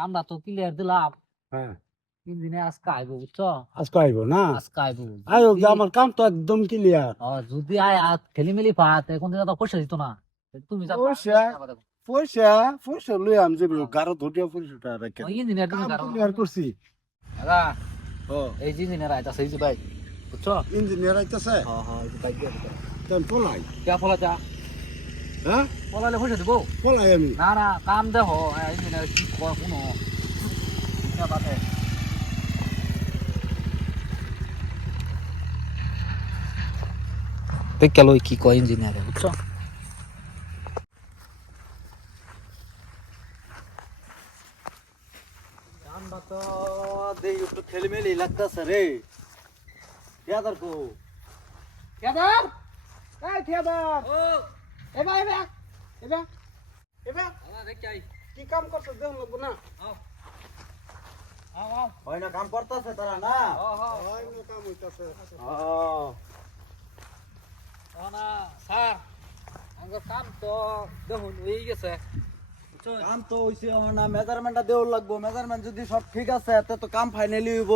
কামটা তো ক্লিয়ার দিলাম। হ্যাঁ 3 দিনে আজকে আইবো বুঝছো? আজকে আইবো না আজকে আইবো। আয়োগ আমার কাম তো একদম ক্লিয়ার যদি আয় খেলিমেলি পাত এখন তো পয়সা দিত না। তুমি যা পয়সা পয়সা পয়সা লই আম যে গারো ধরিয়া পয়সাটা রেখে ওই ইঞ্জিনিয়ার তুমি কাম কারো ক্লিয়ার করছি দাদা ও এই যে ইঞ্জিনিয়ার আইতাছে এই যে ভাই বুঝছো? ইঞ্জিনিয়ার আইতাছে হ্যাঁ হ্যাঁ এই যে বাইক দিয়ে তেন পলাই কে ফলা চা হ্যাঁ ফলালে পয়সা দিব পলাই আমি না না কাম দেখো ইঞ্জিনিয়ার কি কয় কোনো এটা বাতে দেখ গেল কি কয় ইঞ্জিনিয়ার বুঝছো? কামটা তো দেখি একটু খেলিমেলি লাগতেছে রে ঠিকাদার কো ঠিকাদার এই ঠিকাদার ও এবা এবা এবা এবা দাদা দেখ যাই কি কাম করছ দেখ লাগবো না আও আও আও হয় না কাম করতেছে তারা না হয় না কাম হইতাছে না স্যার আমার কাম তো দেখুন হয়ে গেছে বুঝছো? কাম তো হইছে আমার না মেজারমেন্টটা দেওয়ার লাগবো মেজারমেন্ট যদি সব ঠিক আছে তে তো কাম ফাইনালি হইব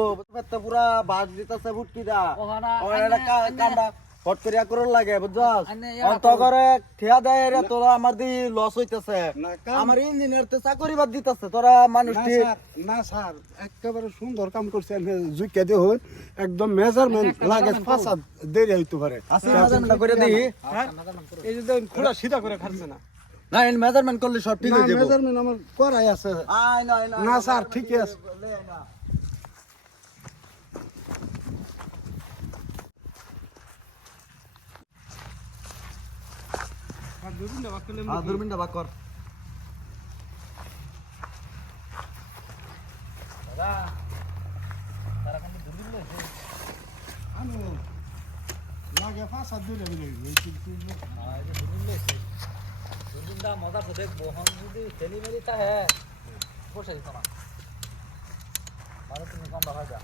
তো পুরা বাস দিতেছে বুটকিটা ওখানা ওরা কামটা হট করিয়া করর লাগে বুঝছস আইনে অন্ত করে ঠিয়া দেয় রে তোরা আমার দি লস হইতাছে না কাম আমার ইঞ্জিনিয়ার তে চাকরি বাদ দিতেছে তোরা মানুষ না ঠিক স্যার না স্যার একেবারে সুন্দর কাম করছেন জুইকে দে হই একদম মেজারমেন্ট লাগে ফাঁসা দেরি হইতে পারে আসি মেজারমেন্ট করে দিই এই যে খোলা সিধা করে খাচ্ছে না না এন মেজারমেন্ট করলে সব ঠিক হয়ে যাবে মেজারমেন্ট আমার করাই আছে আই না না স্যার ঠিকই আছে দূরবীনটা বাক কর দাদা তারা কোন দূরবীন লইছে আমি লাগে ফাঁসা দিলে দিলে এই যে দূরবীন লইছে দূরবীনটা মজা তো দেখবো হন যদি খেলিমেলি তাহে পয়সা দিত না মানে তুমি কম রাখা যা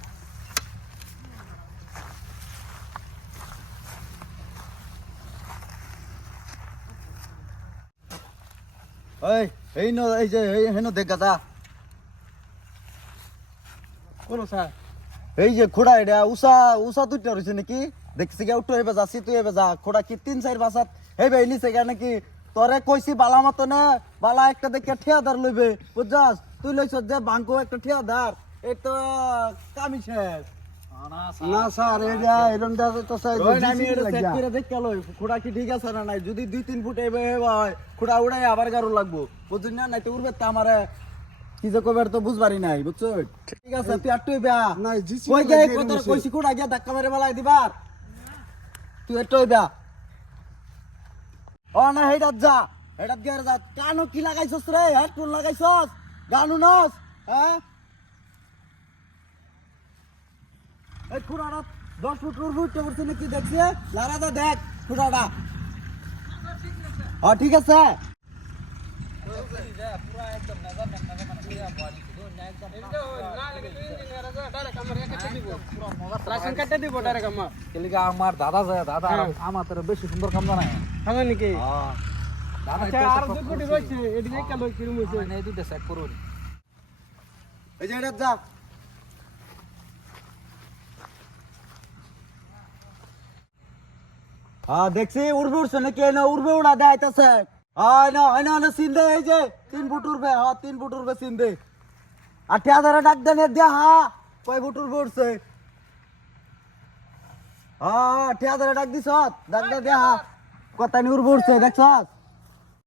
এই এই নো এই যে এই হেন দেখ গাদা কোন স্যার এই যে খোড়া এটা উষা উষা দুইটা রইছে নাকি দেখছি কে উঠো হেবে যাচ্ছি তুই হেবে যা খোড়া কি 3-4 বাসাত হেবে নিছে কেন নাকি তোরে কইছি বালা মত না বালা একটা দেখে ঠিয়াদার লইবে বুঝছস তুই লইছ যে বাঙ্কো একটা ঠিয়াদার এই তো কামি শেষ না স্যার এটা এরকম তো স্যার আমি এটা চেক করে দেখ কেন খোড়া কি ঠিক আছে না নাই যদি 2-3 ফুট হেবে হয় খোড়া উড়াই আবার গারো লাগবো বুঝছিস না নাই তো উড়বে তো আমারে কি যে কবে তো বুঝবারি নাই বুঝছো ঠিক আছে তুই আর তুই বেয়া না জিসি কই গে কত কইছি কোড়া গিয়া ধাক্কা মেরে বালাই দিবার তুই এটই বেয়া ও না হেডাত যা হেডাত গিয়া যা কানো কি লাগাইছস রে হেডফোন লাগাইছস গানু নাস হ্যাঁ এই খুড়াটা 10 ফুট উড় উঠতে উঠতে নাকি দেখছি লারাদা দেখ খুড়াটা হ্যাঁ ঠিক আছে পুরা একদম মেজারমেন্ট পুরা বডি একদম আমার দাদা যায় দাদা আমার তোর বেশি সুন্দর কাম জানায় হ্যাঁ নাকি দাদা আর দুই কোটি রইছে এদিকে কেন কিরম হইছে এই দুইটা চেক করুন এই যে হেডাত যা হ্যাঁ দেখছি উড়বে উড়ছে নাকি না উড়বে উড়া দেয় আইতাছে হয় না সিন দে এই যে 3 ফুট উড়বে হ্যাঁ 3 ফুট উড়বে সিন দে আর ঠিয়াদারে ডাক দেনে দিয়া হ্যাঁ কয় ফুট উড়বে উড়ছে হ্যাঁ ঠিয়াদারে ডাক দিছ ডাক দে দিয়া হ্যাঁ কথা নি উড়বে উড়ছে দেখছস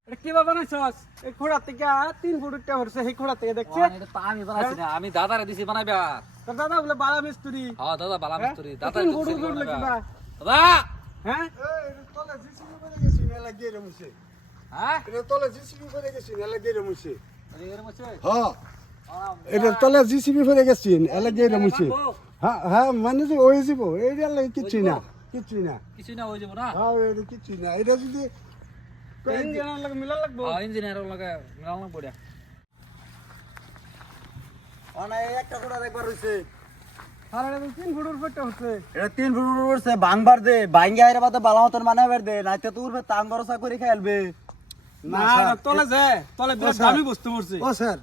এটা কি বাবা নাইছস এই খোড়া থেকে 3 ফুট উঠতে হরছে এই খোড়া থেকে দেখছে এটা তো আমি বানাইছি না আমি দাদারে দিছি বানাইবা তোর দাদা বলে বালা মিস্ত্রি হ্যাঁ দাদা বালা মিস্ত্রি দাদা 3 ফুট উঠলে কিবা দাদা হ্যাঁ এই তলে জিসিবি করে গেছি না লাগিয়ে রমছে হ্যাঁ এটা তলে জিসিবি করে গেছি না লাগিয়ে রমছে এরকম আছে হ্যাঁ এটা তলে জিসিবি করে গেছি না লাগিয়ে রমছে হ্যাঁ হ্যাঁ মানে যে ওই যাব এইটা লাগে কিছু না কিছু না হয়ে যাব না হ্যাঁ এটা কিছু না এটা যদি ইঞ্জিনিয়ার লাগে মিলা লাগবো ইঞ্জিনিয়ার লাগে মিলানো পড়ে অনা একটা কোড়া একবার হইছে আর এটা 3 ফুট উঠতে হচ্ছে এটা 3 ফুট উড়ছে ভাঙবার দে ভাঙ্গা এর বাদে বালা মতন বানাবার দে নাইতে তো উড়বে তাং ভরসা করে খেলবে না তলে যে তলে বিরাট দামি বস্তু পড়ছে ও স্যার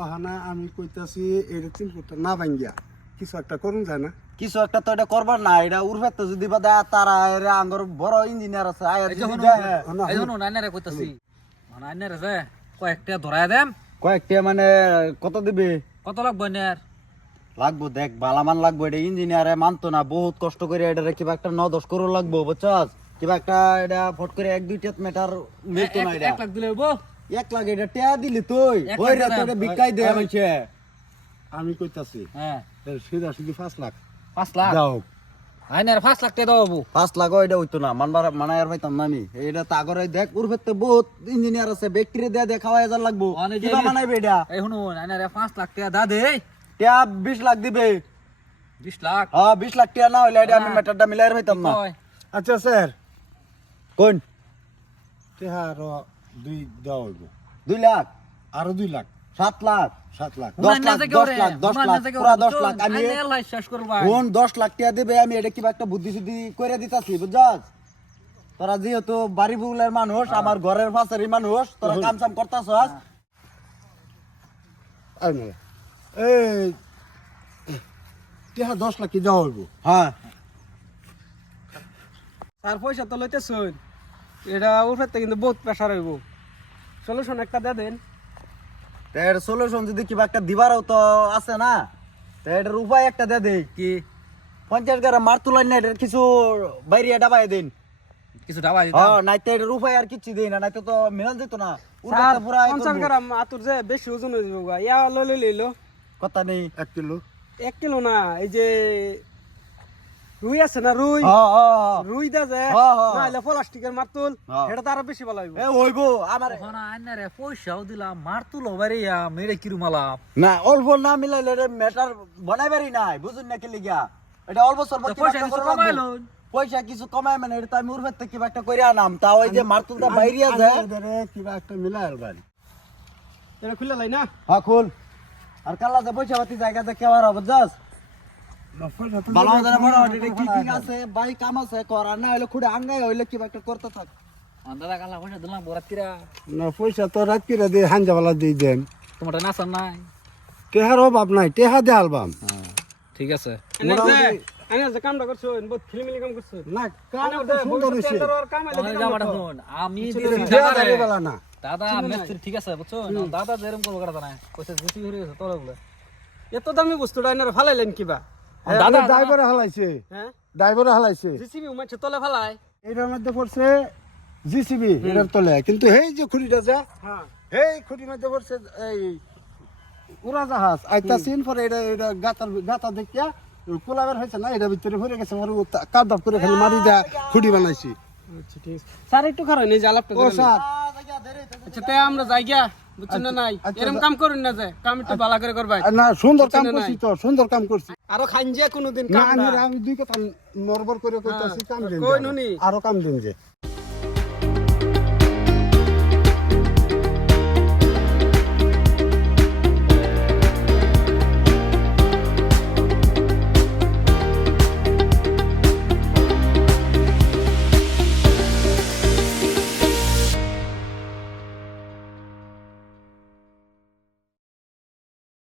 ওহানা আমি কইতাছি এটা তিন ফুটটা না ভাঙ্গিয়া কিছু একটা করুন যায় না কিছু একটা তো এটা করবার না এটা উর্ফে তো যদি বা দেয় তারা এর আঙ্গর বড় ইঞ্জিনিয়ার আছে আয় এই যদি যখন দেয়, এই যখন আইনারে কইতাছি মানে আইনারে যে কয়েকটা ধরায় দেম কয়েকটা মানে কত দিবে কত লাগবে আইনার লাগবো দেখ বালামান লাগবো এটা ইঞ্জিনিয়ারে মানতো না বহুত কষ্ট করে এটা কিবা একটা 9-10 করোড় লাগবো বুঝছস কিবা একটা এটা ফট করে 1-2 মিটার মিলতো না এটা 1 লাখ দিলে হইবো 1 লাখ এটা টিয়া দিলি তুই 1 ওই রে লাখ তোকে বিকাই দে আমাকে আমি কইতাছি হ্যাঁ সিধা সিধি 5 লাখ 5 লাখ দাও আইনারে 5 লাখ টাকা দাও বাবু 5 লাখ এটা হইতো না মানবার মানায়ার পাইতাম না আমি এটা তাগরে দেখ উর্ফে তো বহুত ইঞ্জিনিয়ার আছে ব্যাকটেরিয়া দেয়া দে খাওয়াই যা লাগবো অনেক কিবা বানাইবে এটা এই শুনুন আইনারে 5 লাখ টাকা দা দে টিয়া 20 লাখ দিবে 20 লাখ হ্যাঁ 20 লাখ টিয়া না হইলে এটা আমি ম্যাটারটা মিলাইর পাইতাম না কয় আচ্ছা স্যার কোন তেহার 2 দাও হইব 2 লাখ আরো 2 লাখ 7 লাখ 7 লাখ 10 লাখ 10 লাখ পুরা 10 লাখ আমি আল্লাহ শেষ করব কোন 10 লাখ টাকা দিবে আমি এটা কিবা একটা বুদ্ধি শুদ্ধি করে দিতাছি বুঝছস তোরা যেহেতু বাড়ি বুগলের মানুষ আমার ঘরের পাশেরই মানুষ তোরা কাম চাম করতাছস আই না এই তেহা 10 লাখ কি দাও হইব হ্যাঁ আর পয়সা তো লইতেছুন এটা উঠতে কিন্তু বহুত প্রেশার হইব সলিউশন একটা দে দেন এর সলিউশন যদি কিবা একটা দিবারও তো আছে না তো এটার উপায় একটা দে দেই কি 50 গ্রাম মার তুলাই না এটার কিছু বাইরে ডাবাই দেন কিছু ডাবা দিতাম হ্যাঁ নাইতে এটার উপায় আর কিছু দেই না নাইতে তো মিলান যেত না উল্টা স্যার পুরা 50 গ্রাম আতুর যে বেশি ওজন হয়ে যাবো গা ইয়া লই লইলো কথা নেই 1 কিলো 1 কিলো না এই যে রুই আছে না রুই হ্যাঁ হ্যাঁ রুই দা যে হ্যাঁ, হ্যাঁ। নাইলে প্লাস্টিকের মারতুল হ্যাঁ। এটা তো আরো বেশি ভালো হইব এ হইবো আমার তখন আইনারে পয়সাও দিলাম মার তুলো বাড়িয়া মেরে কিরুমালা না অল্প না মিলাইলে ম্যাটার বানাইবারই নাই বুঝুন না কি লিগা এটা অল্প স্বল্প কিবা পয়সা একটা কিছু করা লাগবো। কমাইলো পয়সা কিছু কমায় মানে এটা তো আমি উর্ফের থেকে কিবা একটা করে আনাম তা ওই যে মারতুলটা বাইরিয়া যায় আরে কিবা একটা মিলাই আলবান এটা খুলে লাই না হ্যাঁ খুল আর কাল্লা যে পয়সা পাতি জায়গা যে কেবার হবে যাস ভালো মতো মোটামুটি এটা কি ঠিক আছে বাই কাম আছে কর আর না হইলে খুঁড়ে আঙ্গাই হইলে কিবা একটা করতে থাক দাদা কালা পয়সা দিলাম বরাত কিরা না পয়সা তো রাত কিরা দিয়ে হাঞ্জাওয়ালা দিয়ে দেন তোমার নাসার নাই তেহার অভাব নাই তেহা দে আলবাম ঠিক আছে এনে যে এনে যে কামটা করছুন বহুত ফিল্মিলি কাম করছুন না কানে কাম দে সুন্দর বহুত হইছে টেন্ডার আর কাম আইলে আমার দিলাম জামাটা তো। শুন আমি তেহা দিছি দাঁড়িয়ে দাদা বেলা না দাদা মিস্ত্রি ঠিক আছে বুঝছো দাদা যেরকম করবো কথা নাই পয়সা জিসি হয়ে গেছে তোরা বলে এত দামি বস্তুটা এনে ফালাইলেন কিবা দাদা ড্রাইভারে হালাইছে হ্যাঁ ড্রাইভারে হালাইছে জিসিবি উমাইছে তলে ফালাই এটার মধ্যে পড়ছে জিসিবি এটার তলে কিন্তু এই যে খুঁড়িটা যা হ্যাঁ এই খুঁটির মধ্যে পড়ছে এই উড়াজাহাজ আইতা সিন পরে এটা এটা গাতা দেখিয়া কোলাবের হয়েছে না এটা ভিতরে ভরে গেছে আমার কাদাপ করে খালি মারি দা খুঁটি বানাইছি আচ্ছা ঠিক আছে স্যার একটু খারাপ নেই যে আলাপটা ও করে নেন। স্যার আচ্ছা তাই আমরা যাই গিয়া বুঝছেন না নাই আচ্ছা, এরকম কাম করুন না যে কাম একটু ভালো করে করবাই না সুন্দর কাম বুঝছেন না করছি নাই? তো সুন্দর কাম করছি আরো খাইন যে কোনোদিন না কাম আমি দুই কথা নরবর করে কইতাছি কাম দিন কই যে নুনি? আরো কাম দিন যে